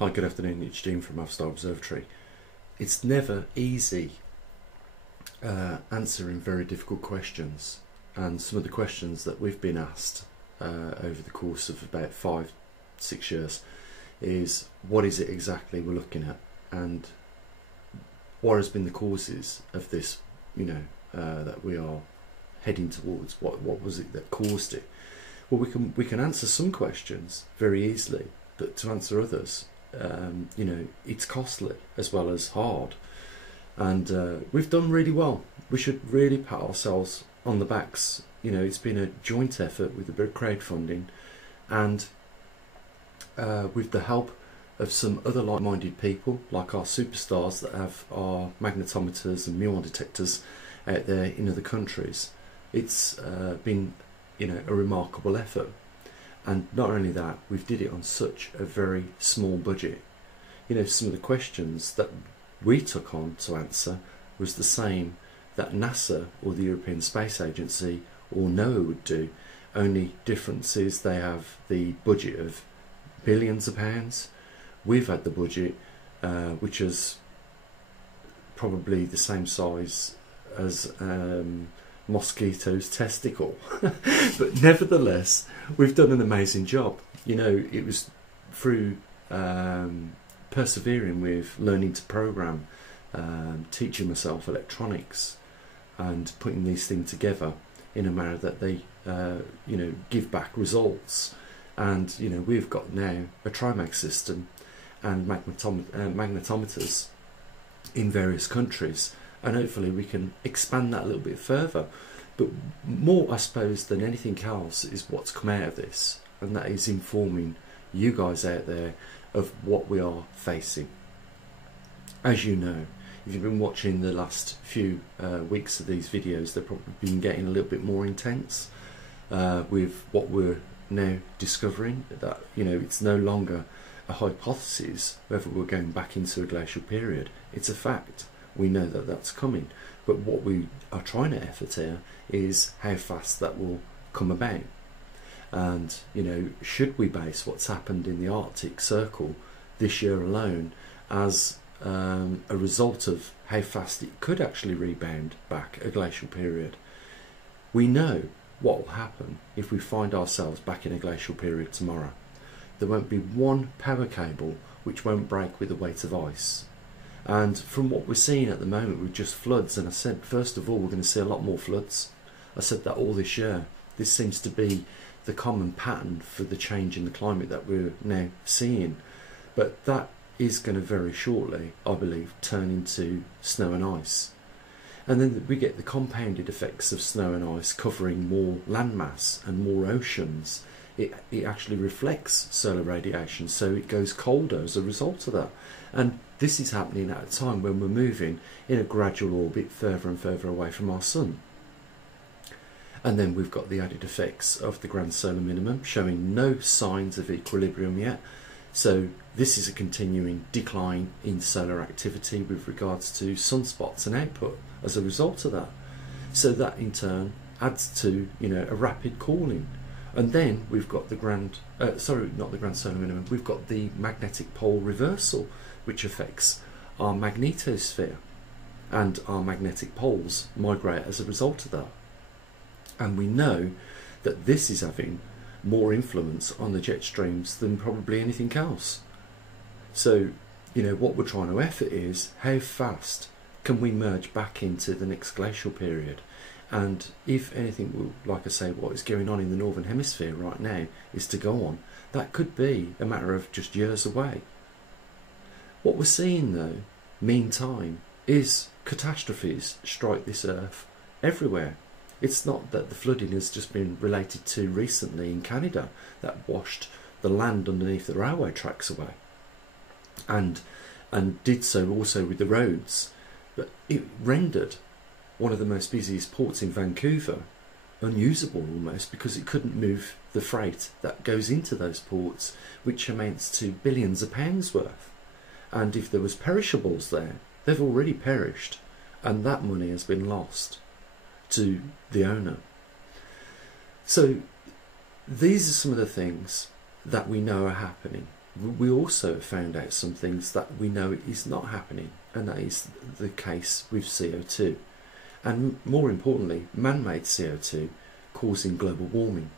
Hi, good afternoon, it's Dean from maverickstar Observatory. It's never easy answering very difficult questions, and some of the questions that we've been asked over the course of about 5-6 years is what is it exactly we're looking at, and what has been the causes of this, that we are heading towards. What was it that caused it? Well, we can answer some questions very easily, but to answer others, it's costly as well as hard, and we've done really well. We should really pat ourselves on the backs. It's been a joint effort with a bit of crowdfunding, and with the help of some other like-minded people, like our superstars that have our magnetometers and muon detectors out there in other countries. It's been a remarkable effort. And not only that, we've did it on such a very small budget. Some of the questions that we took on to answer was the same that NASA or the European Space Agency or NOAA would do. Only difference is they have the budget of billions of pounds. We've had the budget which is probably the same size as mosquito's testicle. But nevertheless, we've done an amazing job. It was through persevering with learning to program, teaching myself electronics, and putting these things together in a manner that they give back results. And we've got now a TriMag system and magnetometers in various countries, and hopefully we can expand that a little bit further. But more, I suppose, than anything else is what's come out of this, and that is informing you guys out there of what we are facing. As you know, if you've been watching the last few weeks of these videos, they've probably been getting a little bit more intense with what we're now discovering, that it's no longer a hypothesis whether we're going back into a glacial period. It's a fact. We know that that's coming, but what we are trying to effort here is how fast that will come about. And should we base what's happened in the Arctic Circle this year alone as a result of how fast it could actually rebound back a glacial period? We know what will happen if we find ourselves back in a glacial period tomorrow. There won't be one power cable which won't break with the weight of ice. And from what we're seeing at the moment with just floods, and I said first of all we're going to see a lot more floods. I said that all this year. This seems to be the common pattern for the change in the climate that we're now seeing. But that is going to very shortly, I believe, turn into snow and ice. And then we get the compounded effects of snow and ice covering more landmass and more oceans. It actually reflects solar radiation, so it goes colder as a result of that. And this is happening at a time when we're moving in a gradual orbit further and further away from our sun. And then we've got the added effects of the grand solar minimum, showing no signs of equilibrium yet. So this is a continuing decline in solar activity with regards to sunspots and output as a result of that. So that in turn adds to a rapid cooling. And then we've got the not the grand solar minimum, we've got the magnetic pole reversal, which affects our magnetosphere, and our magnetic poles migrate as a result of that. And we know that this is having more influence on the jet streams than probably anything else. So what we're trying to effort is how fast can we merge back into the next glacial period. And if anything, like I say, what is going on in the northern hemisphere right now is to go on, that could be a matter of just years away. What we're seeing though, meantime, is catastrophes strike this earth everywhere. It's not that the flooding has just been related to recently in Canada that washed the land underneath the railway tracks away, and did so also with the roads, but it rendered one of the most busiest ports in Vancouver unusable almost, because it couldn't move the freight that goes into those ports, which amounts to billions of pounds worth. And if there was perishables there, they've already perished, and that money has been lost to the owner. So these are some of the things that we know are happening. we also found out some things that we know is not happening, and that is the case with CO2, and more importantly, man-made CO2 causing global warming.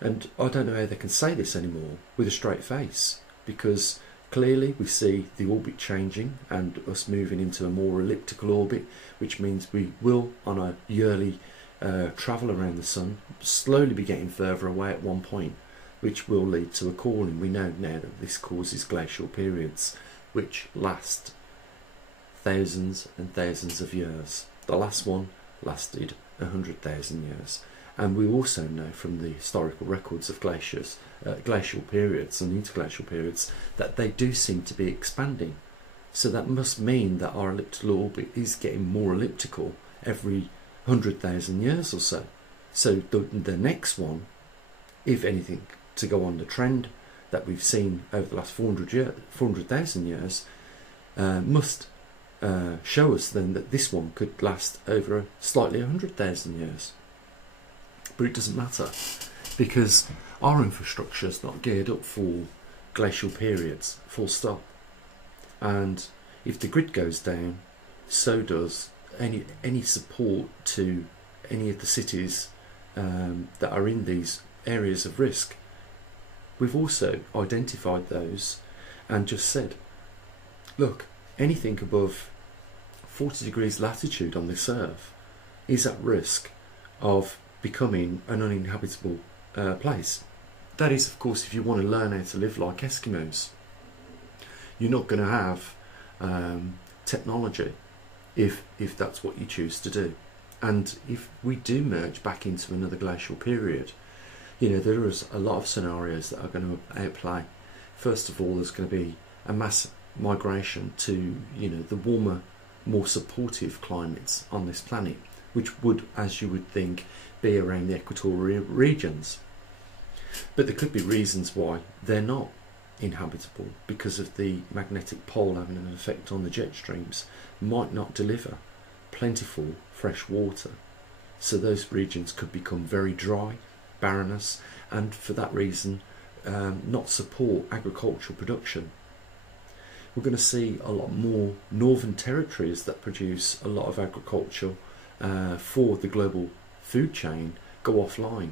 And I don't know how they can say this anymore with a straight face, because clearly we see the orbit changing and us moving into a more elliptical orbit, which means we will, on a yearly travel around the sun, slowly be getting further away at one point, which will lead to a cooling. We know now that this causes glacial periods, which last thousands and thousands of years. The last one lasted 100,000 years. And we also know from the historical records of glaciers, glacial periods and interglacial periods, that they do seem to be expanding. So that must mean that our elliptical orbit is getting more elliptical every 100,000 years or so. So the next one, if anything, to go on the trend that we've seen over the last 400,000 years, must show us then that this one could last over slightly 100,000 years. But it doesn't matter, because our infrastructure is not geared up for glacial periods, full stop. And if the grid goes down, so does any support to any of the cities that are in these areas of risk. We've also identified those and just said, look, anything above 40 degrees latitude on this earth is at risk of becoming an uninhabitable place. That is, of course, if you want to learn how to live like Eskimos. You're not going to have technology if that's what you choose to do. And if we do merge back into another glacial period, you know, there is a lot of scenarios that are going to outplay. First of all, there's going to be a mass migration to, you know, the warmer, more supportive climates on this planet, which would, as you would think, be around the equatorial regions. But there could be reasons why they're not inhabitable, because of the magnetic pole having an effect on the jet streams, might not deliver plentiful fresh water. So those regions could become very dry, barrenness, and for that reason not support agricultural production. We're going to see a lot more northern territories that produce a lot of agriculture for the global food chain go offline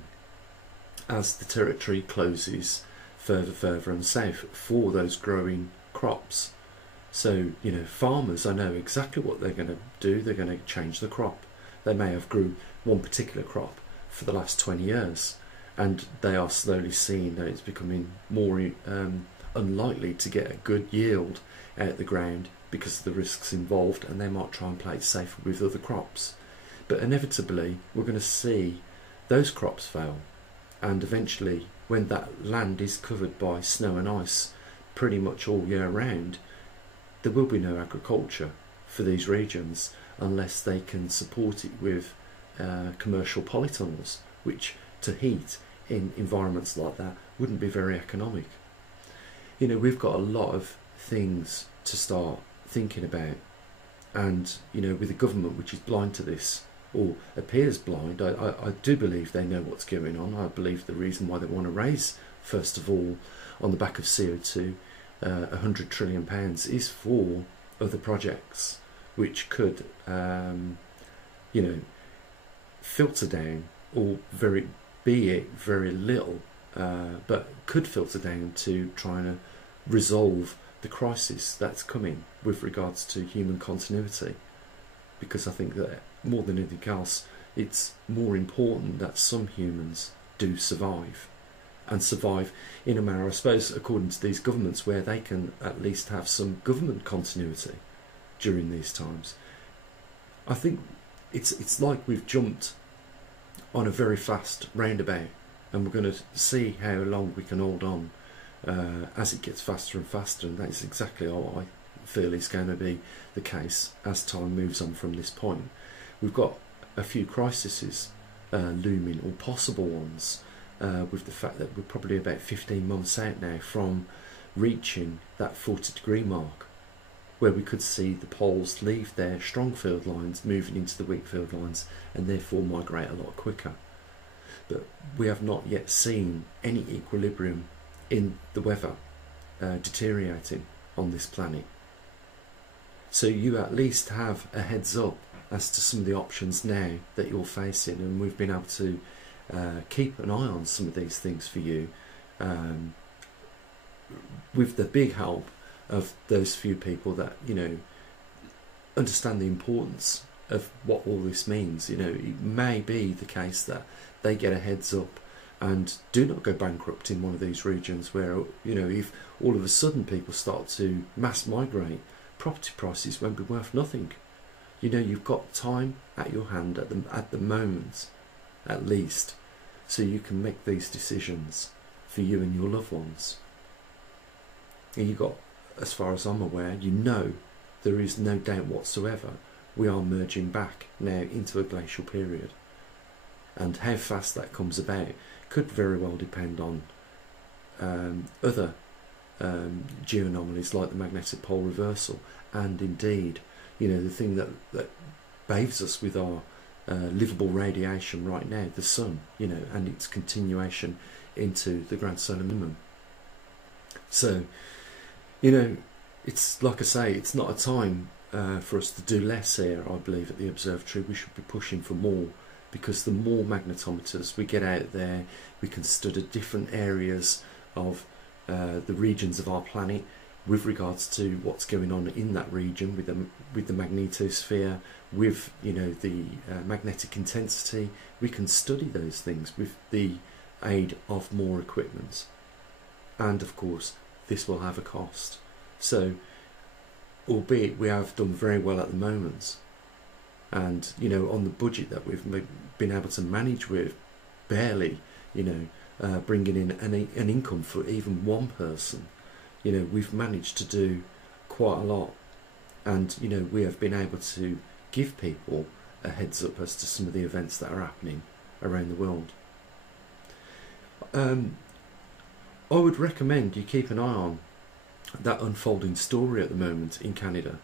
as the territory closes further and south for those growing crops. So, you know, farmers, I know exactly what they're going to do. They're going to change the crop. They may have grew one particular crop for the last 20 years, and they are slowly seeing that it's becoming more unlikely to get a good yield out of the ground because of the risks involved, and they might try and play it safer with other crops. But inevitably we're going to see those crops fail, and eventually, when that land is covered by snow and ice pretty much all year round, there will be no agriculture for these regions unless they can support it with commercial polytunnels, which to heat in environments like that wouldn't be very economic. You know, we've got a lot of things to start thinking about, and you know, with a government which is blind to this, or appears blind, I do believe they know what's going on. I believe the reason why they want to raise, first of all, on the back of CO2, £100 trillion is for other projects which could, you know, filter down, or be it very little, but could filter down to trying to resolve the crisis that's coming with regards to human continuity. Because I think that more than anything else, it's more important that some humans do survive, and survive in a manner, I suppose, according to these governments, where they can at least have some government continuity during these times. I think it's like we've jumped on a very fast roundabout, and we're going to see how long we can hold on as it gets faster and faster, and that is exactly how I feel is going to be the case as time moves on from this point. We've got a few crises looming, or possible ones, with the fact that we're probably about 15 months out now from reaching that 40-degree mark, where we could see the poles leave their strong field lines, moving into the weak field lines, and therefore migrate a lot quicker. But we have not yet seen any equilibrium in the weather deteriorating on this planet. So you at least have a heads up as to some of the options now that you're facing, and we've been able to keep an eye on some of these things for you, with the big help of those few people that, you know, understand the importance of what all this means. You know, it may be the case that they get a heads up and do not go bankrupt in one of these regions where, you know, if all of a sudden people start to mass migrate, property prices won't be worth nothing. You know, you've got time at your hand at the moment, at least, so you can make these decisions for you and your loved ones. And you've got, as far as I'm aware, you know, there is no doubt whatsoever we are merging back now into a glacial period. And how fast that comes about could very well depend on other geoanomalies like the magnetic pole reversal, and indeed, you know, the thing that bathes us with our livable radiation right now, the sun, you know, and its continuation into the grand solar minimum. So, you know, it's like I say, it's not a time for us to do less here. I believe at the observatory we should be pushing for more, because the more magnetometers we get out there, we can study different areas of the regions of our planet with regards to what's going on in that region with the magnetosphere, with, you know, the magnetic intensity. We can study those things with the aid of more equipment, and of course this will have a cost. So, albeit we have done very well at the moment, and, you know, on the budget that we've been able to manage with, barely, you know, bringing in an income for even one person, you know, we've managed to do quite a lot. And, you know, we have been able to give people a heads up as to some of the events that are happening around the world. I would recommend you keep an eye on that unfolding story at the moment in Canada,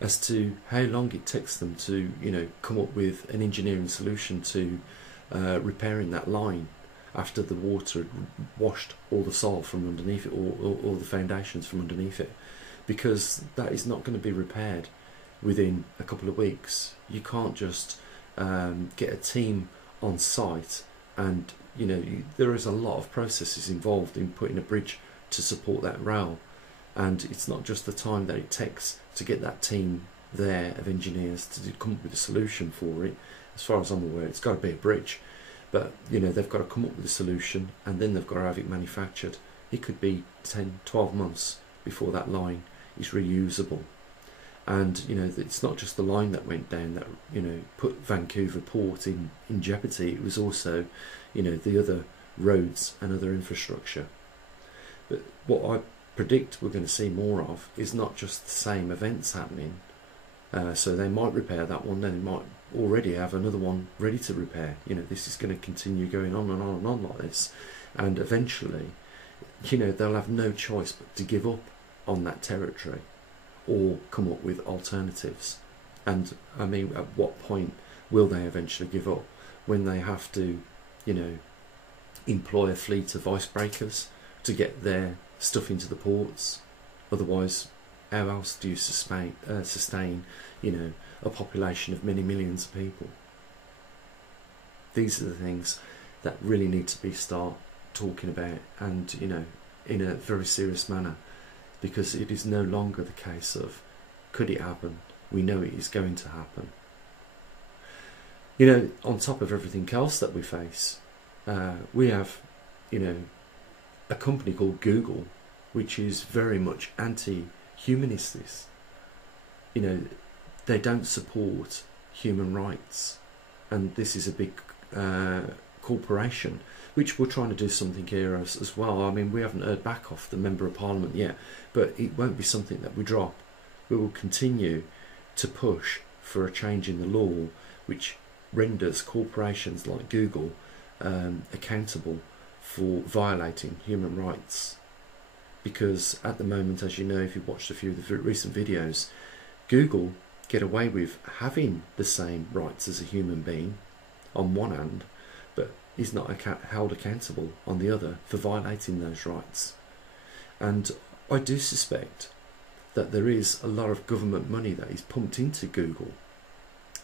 as to how long it takes them to, you know, come up with an engineering solution to repairing that line after the water had washed all the soil from underneath it, or the foundations from underneath it, because that is not going to be repaired within a couple of weeks. You can't just get a team on site, and, you know, there is a lot of processes involved in putting a bridge to support that rail. And it's not just the time that it takes to get that team there of engineers to come up with a solution for it. As far as I'm aware, it's got to be a bridge, but, you know, they've got to come up with a solution, and then they've got to have it manufactured. It could be 10, 12 months before that line is reusable. And, you know, it's not just the line that went down that, you know, put Vancouver Port in jeopardy. It was also, you know, the other roads and other infrastructure. But what I predict we're going to see more of is not just the same events happening. So they might repair that one, then they might already have another one ready to repair. You know, this is going to continue going on and on and on like this, and eventually, you know, they'll have no choice but to give up on that territory or come up with alternatives. And I mean, at what point will they eventually give up? When they have to, you know, employ a fleet of icebreakers to get their stuff into the ports. Otherwise, how else do you sustain, you know, a population of many millions of people? These are the things that really need to be start talking about, and, you know, in a very serious manner, because it is no longer the case of could it happen. We know it is going to happen. You know, on top of everything else that we face, we have, you know, a company called Google, which is very much anti-humanistic. You know, they don't support human rights, and this is a big corporation which we're trying to do something here as well. I mean, we haven't heard back off the Member of Parliament yet, but it won't be something that we drop. We will continue to push for a change in the law which renders corporations like Google accountable for violating human rights. Because at the moment, as you know, if you've watched a few of the recent videos, Google get away with having the same rights as a human being on one hand, but is not held accountable on the other for violating those rights. And I do suspect that there is a lot of government money that is pumped into Google,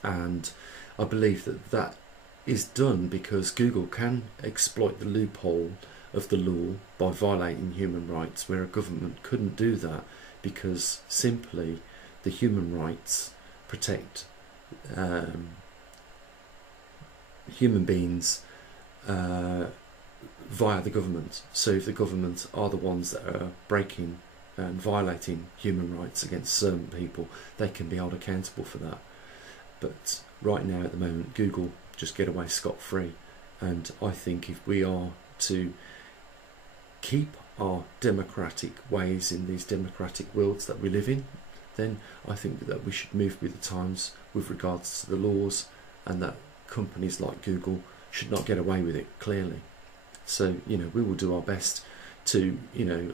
and I believe that that is done because Google can exploit the loophole of the law by violating human rights, where a government couldn't do that because simply the human rights protect human beings via the government. So if the government are the ones that are breaking and violating human rights against certain people, they can be held accountable for that. But right now at the moment, Google just get away scot-free, and I think if we are to keep our democratic ways in these democratic worlds that we live in, then I think that we should move with the times with regards to the laws, and that companies like Google should not get away with it, clearly. So, you know, we will do our best to, you know,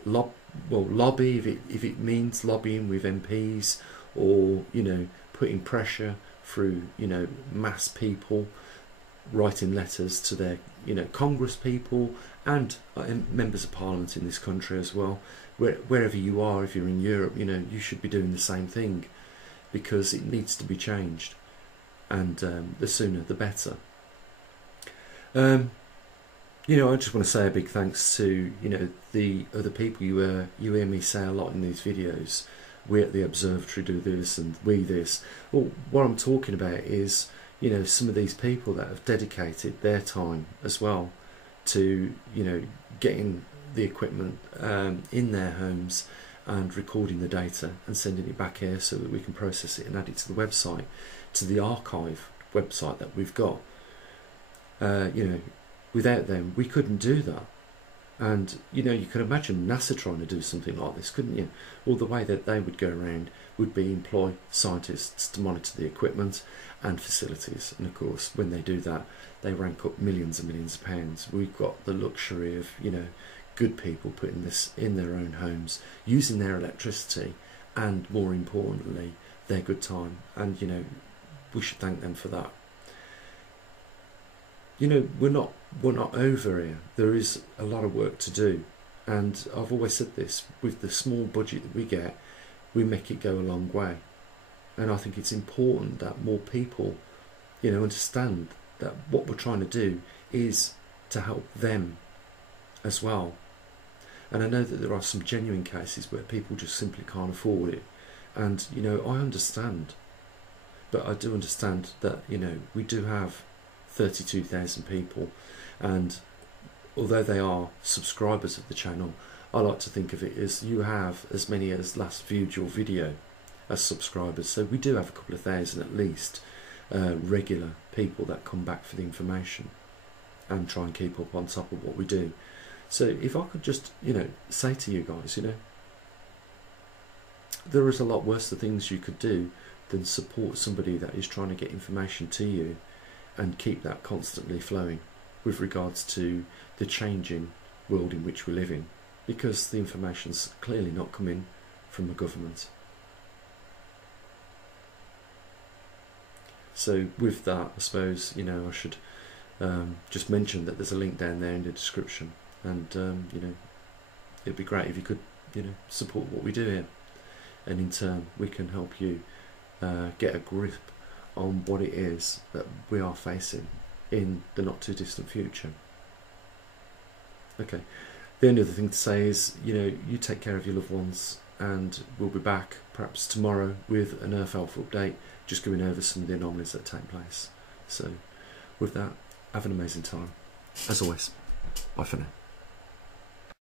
lobby if it means lobbying with MPs, or, you know, putting pressure through, you know, mass people writing letters to their, you know, Congress people and members of Parliament in this country as well. Wherever you are, if you're in Europe, you know, you should be doing the same thing, because it needs to be changed, and the sooner the better. You know, I just want to say a big thanks to, you know, the other people you hear me say a lot in these videos. We at the Observatory do this, and we this. Well, what I'm talking about is, you know, some of these people that have dedicated their time as well to, you know, getting the equipment in their homes and recording the data and sending it back here so that we can process it and add it to the website, to the archive website that we've got. You know, without them we couldn't do that. And, you know, you can imagine NASA trying to do something like this, couldn't you? Well, the way that they would go around would be employ scientists to monitor the equipment and facilities. And of course, when they do that, they rank up millions and millions of pounds. We've got the luxury of, you know, good people putting this in their own homes, using their electricity, and more importantly, their good time. And, you know, we should thank them for that. You know, we're not over here. There is a lot of work to do, and I've always said this, with the small budget that we get, we make it go a long way. And I think it's important that more people, you know, understand that what we're trying to do is to help them as well. And I know that there are some genuine cases where people just simply can't afford it, and, you know, I understand, but I do understand that, you know, we do have 32,000 people, and although they are subscribers of the channel, I like to think of it as you have as many as last viewed your video as subscribers. So we do have a couple of thousand at least regular people that come back for the information and try and keep up on top of what we do. So if I could just, you know, say to you guys, you know, there is a lot worse the things you could do than support somebody that is trying to get information to you and keep that constantly flowing with regards to the changing world in which we live in, because the information's clearly not coming from the government. So with that, I suppose, you know, I should just mention that there's a link down there in the description, and you know, it'd be great if you could, you know, support what we do here, and in turn we can help you get a grip on what it is that we are facing in the not too distant future. Okay, the only other thing to say is, you know, you take care of your loved ones, and we'll be back perhaps tomorrow with an Earth Alpha update, just going over some of the anomalies that take place. So with that, have an amazing time. As always, bye for now.